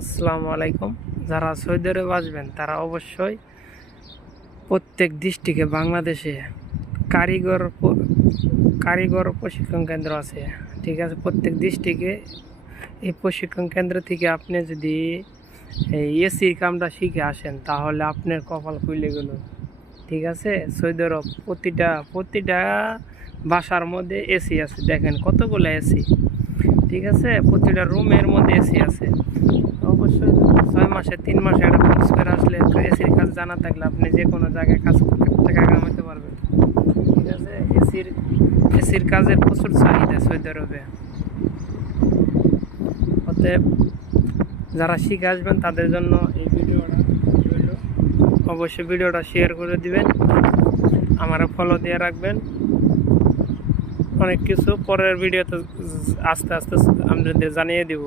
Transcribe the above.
আসসালামু আলাইকুম। যারা সৌদি আরবে আসবেন তারা অবশ্যই প্রত্যেক ডিস্ট্রিক্টে বাংলাদেশে কারিগর কারিগর প্রশিক্ষণ কেন্দ্র আছে। ঠিক আছে, প্রত্যেক ডিস্ট্রিক্টে এই প্রশিক্ষণ কেন্দ্র থেকে আপনি যদি এই এসির কামটা শিখে আসেন তাহলে আপনার কপাল খুলে গেল। ঠিক আছে, সৌদি আরব প্রতিটা বাসার মধ্যে এসি আছে। দেখেন কতগুলো এসি। ঠিক আছে, প্রতিটা রুমের মধ্যে এসি আছে। অবশ্যই 6 মাসে 3 মাসে একটা কোর্স করে আসলে এসির কাজ জানা থাকলে আপনি যে কোনো জায়গায় টাকা কামাতে পারবেন। ঠিক আছে, এসির কাজের প্রচুর চাহিদা সৌদি আরবে। অতএব যারা শিখে আসবেন তাদের জন্য এই ভিডিওটা রইল। অবশ্যই ভিডিওটা শেয়ার করে দিবেন, আমারও ফলো দিয়ে রাখবেন। অনেক কিছু পরের ভিডিওতে আস্তে আস্তে আপনাদের জানিয়ে দিব।